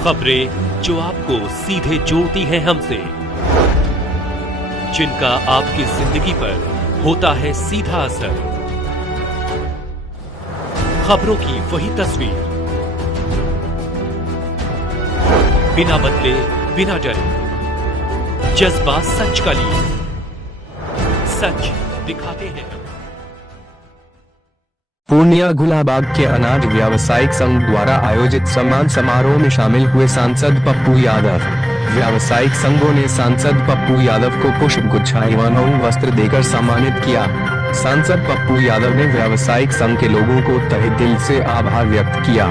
खबरें जो आपको सीधे जोड़ती हैं हमसे, जिनका आपकी जिंदगी पर होता है सीधा असर। खबरों की वही तस्वीर, बिना बदले बिना डरे, जज्बा सच का लिए, सच दिखाते हैं। पूर्णिया गुलाबाग के अनाज व्यावसायिक संघ द्वारा आयोजित सम्मान समारोह में शामिल हुए सांसद पप्पू यादव। व्यावसायिक संघों ने सांसद पप्पू यादव को पुष्प गुच्छा एवं वस्त्र देकर सम्मानित किया। सांसद पप्पू यादव ने व्यावसायिक संघ के लोगों को तहे दिल से आभार व्यक्त किया।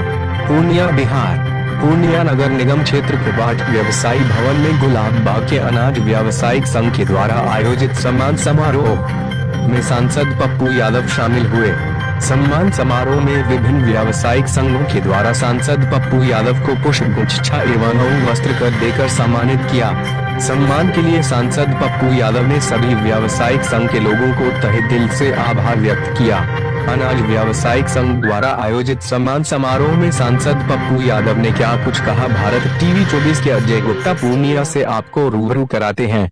पूर्णिया बिहार। पूर्णिया नगर निगम क्षेत्र के बाट व्यवसायी भवन में गुलाबबाग के अनाज व्यावसायिक संघ के द्वारा आयोजित सम्मान समारोह में सांसद पप्पू यादव शामिल हुए। सम्मान समारोह में विभिन्न व्यावसायिक संघों के द्वारा सांसद पप्पू यादव को पुष्प गुच्छा एवं वस्त्र देकर सम्मानित किया। सम्मान के लिए सांसद पप्पू यादव ने सभी व्यावसायिक संघ के लोगों को तहे दिल से आभार व्यक्त किया। अनाज व्यावसायिक संघ द्वारा आयोजित सम्मान समारोह में सांसद पप्पू यादव ने क्या कुछ कहा, भारत टीवी 24 के अजय गुप्ता पूर्णिया से आपको रूबरू कराते हैं।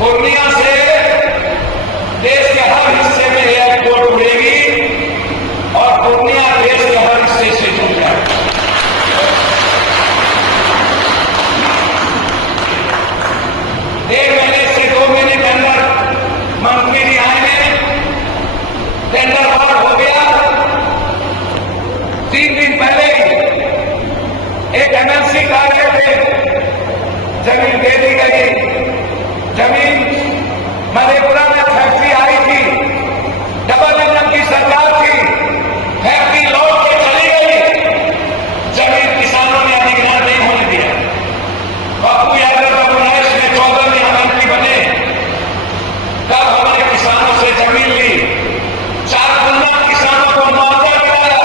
पूर्णिया से देश के हर हिस्से में एयरपोर्ट उड़ेगी और पूर्णिया देश के हर हिस्से से जुड़ जाएगा। 1.5 महीने से 2 महीने के अंदर मंत्री जी आए, टेंडर पार हो गया। 3 दिन पहले एक एमएलसी टारगेट थे, जमीन दे दी गई। जमीन मधेपुरा में फैक्ट्री आई थी, डबल इंजन की सरकार थी, फैक्ट्री लौट के चली गई। जमीन किसानों ने अधिग्रहण नहीं होने दिया। पप्पू यादव 2019 में 14 में मंत्री बने, तब हमारे किसानों से जमीन ली, 4 गुना किसानों को मुआवजा दिलाया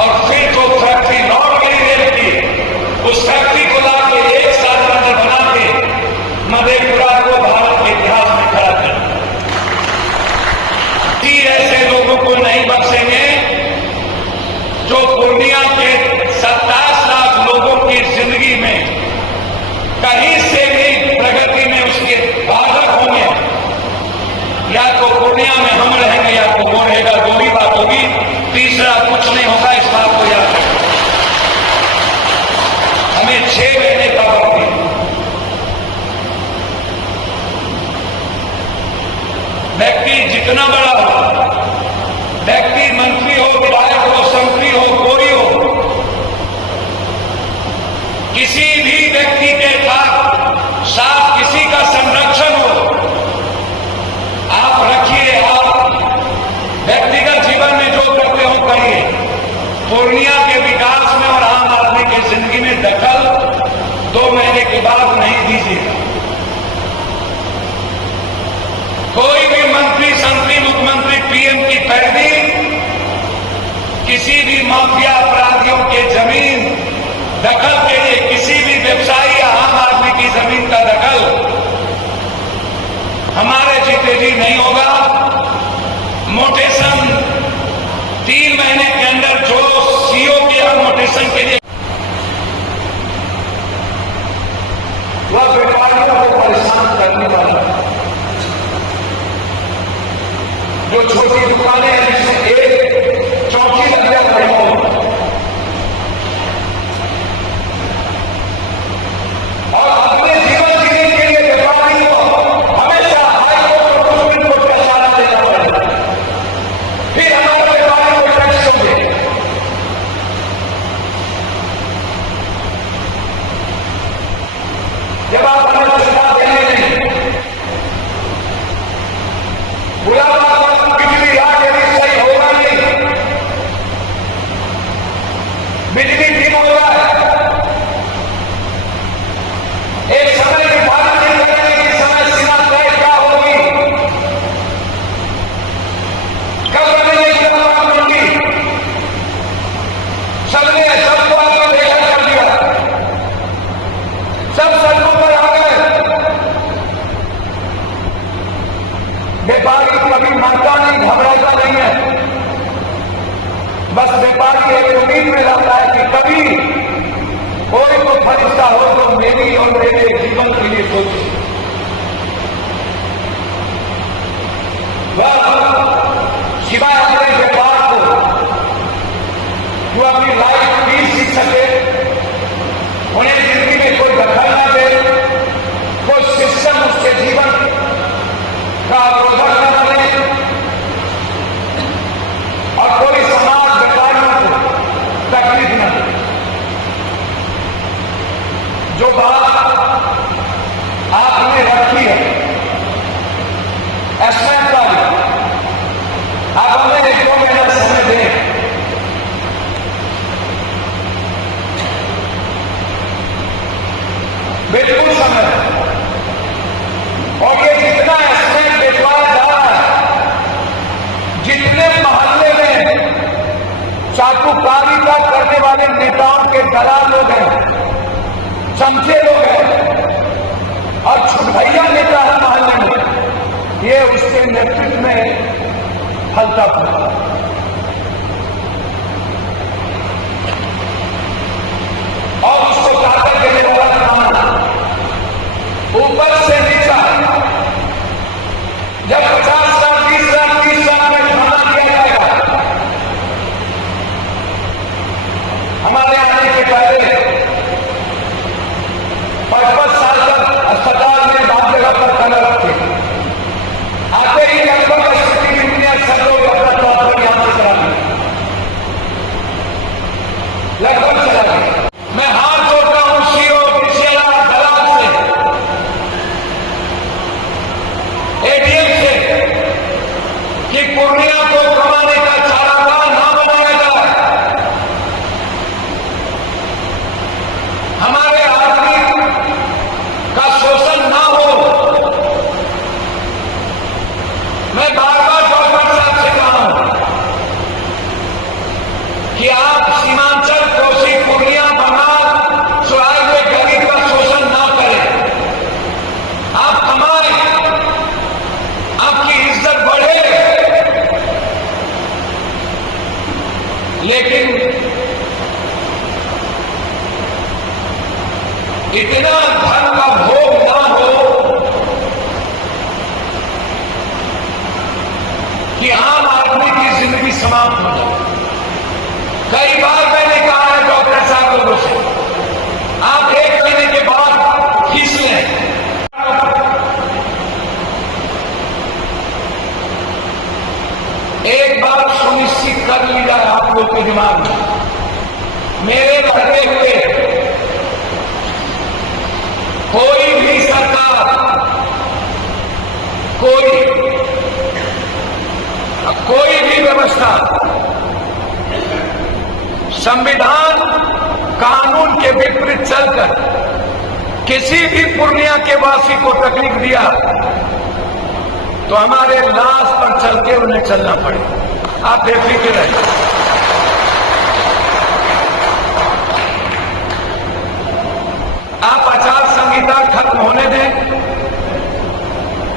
और फिर जो फैक्ट्री लौट गई रेल की, उस फैक्ट्री को लाके 1 साल के अंदर बना के मधेपुरा को भारत के इतिहास में खड़ा कर। ऐसे लोगों को नहीं बख्शेंगे जो पूर्णिया के 27 लाख लोगों की जिंदगी में कहीं से भी प्रगति में उसके बाधक होंगे। या तो पूर्णिया में हम रहेंगे या तो वो रहेगा। 2 ही बात होगी, तीसरा कुछ नहीं होगा। इस बात को याद रखें। हमें 6 महीने का वक्त दिया। व्यक्ति जितना बड़ा हो, व्यक्ति मंत्री हो, विधायक हो, संतरी हो, कोई हो, किसी भी व्यक्ति के साथ किसी का संरक्षण हो, आप रखिए। आप व्यक्तिगत जीवन में जो करते हो करिए। पूर्णिया के विकास में और आम आदमी की जिंदगी में दखल 2 महीने के बाद नहीं दीजिएगा। कोई भी मंत्री, संतरी, मुख्यमंत्री, पीएम की पैरवी, किसी भी माफिया अपराधियों के जमीन दखल के लिए, किसी भी व्यवसायी या आम आदमी की जमीन का दखल हमारे जीते जी नहीं होगा। मोटेशन 3 महीने के अंदर जो सीओ के मोटेशन के लिए वह व्यापारियों को परेशान करने वाला, जो छोटी दुकानें हैं जिसमें एक चौकी लग जाता है, और अपने जीवन जीने के लिए व्यापारी को हमेशा हाई कोर्ट और सुप्रीम कोर्ट का सहारा लेना पड़ेगा। फिर हमारे व्यापारी को टैक्स होंगे। जब आप हमें सुविधा देने नहीं, गुलाबबाग बिजली कभी मरता नहीं, घबराता नहीं है। बस व्यापारी एक उम्मीद में रहता है कि कभी कोई तो फरिश्ता हो तो मेरी और मेरे जीवन के लिए सोचे। वह सिवाय अपने व्यापार को जो अपनी लाइफ भी सीख सके, उन्हें जिंदगी में कोई दखल न दे, कोई सिस्टम उसके जीवन का अवरोधन न करे और कोई समाज व्यापारियों को तकलीफ न दे। जो बात आपने रखी है एस्मेंट वाली, आप हमें 1-2 महीना समय दें। बिल्कुल समय, और ये जितना एस्मेंट बेचवाया जा रहा है, जितने मोहल्ले में चाटुकारी का करने वाले नेताओं के दलाल लोग हैं, चमचे लोग हैं और छुटभैया नेता है मोहल्ले में, ये उसके नेतृत्व में फलता फूलता। और उसको ताकत देने वाला काम ऊपर से नीचा, जब 50 साल 20 साल 30 साल में जमाना दिया जाएगा, हमारे आने के पहले 55 साल तक अस्पताल में बात जगह पर खड़ा रखे, आते ही लगभग स्थिति दुनिया सब लोग अपना तौर पर यहां से चला गए, लगभग चला गया। मैं हाथ जोड़ता हूं सीओ पिछला दलाल से, एडीएम से, कि पूर्णिया को कमाने का चारागाह ना बनाया जाए। हमारे आदमी का शोषण ना हो। मैं बार-बार डॉक्टर साहब से कहा हूं कि आप सीमांचल, कोसी, पूर्णिया, बंगाल, सुराज में गरीब का शोषण ना करें। आप कमाएं, आपकी इज्जत बढ़े, लेकिन इतना धन का भोग ना हो कि आम आदमी की जिंदगी समाप्त हो जाए। कई बार मैंने कहा है डॉक्टर साहब लोगों से, आप 1 महीने के बाद फीस लें। एक बात सुनिश्चित कर लिया आप लोग के दिमाग में, मेरे रहते हुए कोई भी सरकार, कोई भी व्यवस्था संविधान कानून के विपरीत चलकर किसी भी पूर्णिया के वासी को तकलीफ दिया तो हमारे लाश पर चल के उन्हें चलना पड़ेगा। आप बेफिक्र रहिए। आप आचार संहिता खत्म होने दें,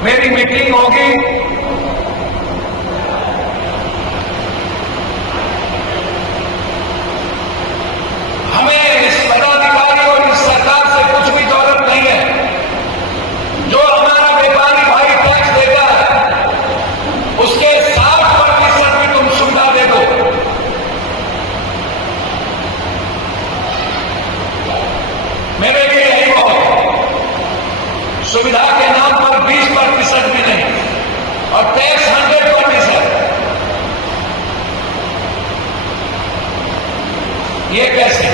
मेरी मीटिंग होगी, हमें इस पदाधिकारी और इस सरकार से कुछ भी जरूरत नहीं है। जो हमारा व्यापारी भाई टैक्स देता है उसके 60% भी तुम सुविधा दे दो। मेरे लिए यही बहुत, सुविधा के नाम पर 20% भी नहीं और टैक्स 100%। ये कैसे?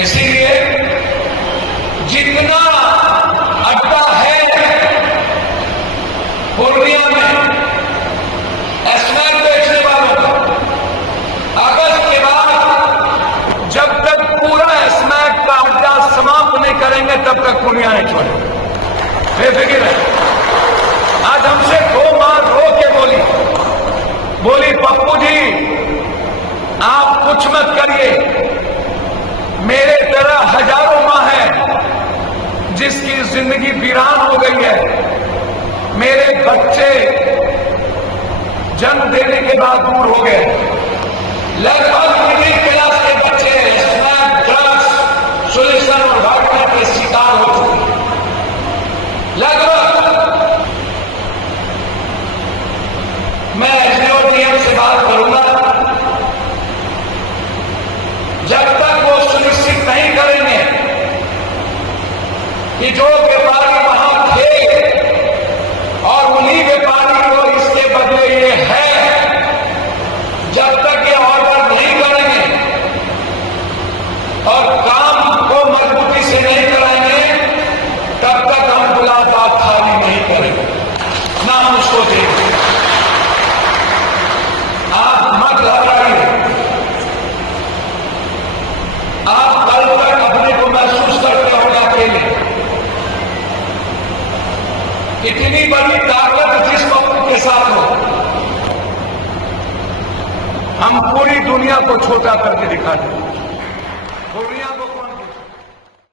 इसीलिए जितना अड्डा है पूर्णिया में एस्मेंट बेचने वालों का, अगस्त के बाद जब तक पूरा एस्मेंट का अड्डा समाप्त नहीं करेंगे तब तक पूर्णिया नहीं छोड़ेंगे। बेफिक्र है। आज हमसे 2 माह रो के बोली पप्पू जी आप कुछ मत करिए, मेरे तरह हजारों माँ हैं जिसकी जिंदगी वीरान हो गई है, मेरे बच्चे जन्म देने के बाद दूर हो गए। लगभग मिडिल क्लास के बच्चे स्मैक, ड्रग्स, सोल्यूशन और वार्ता के शिकार हो चुके। लगभग मैं एसडीओ से बात करूंगा, जब तक वो सुनिश्चित नहीं करेंगे कि जो व्यापारी वहां थे और उन्हीं व्यापारी को इसके बदले ये है, जब तक ये ऑर्डर नहीं करेंगे और काम को मजबूती से नहीं कराएंगे, तब तक हम गुलाब बाग खाली नहीं करेंगे, ना हम उसको देंगे। आप मत घबराइए। आप कल तक अपने को महसूस करते होंगे अकेले। इतनी बड़ी ताकत जिस वक्त के साथ हो, हम पूरी दुनिया को छोटा करके दिखा दें। दुनिया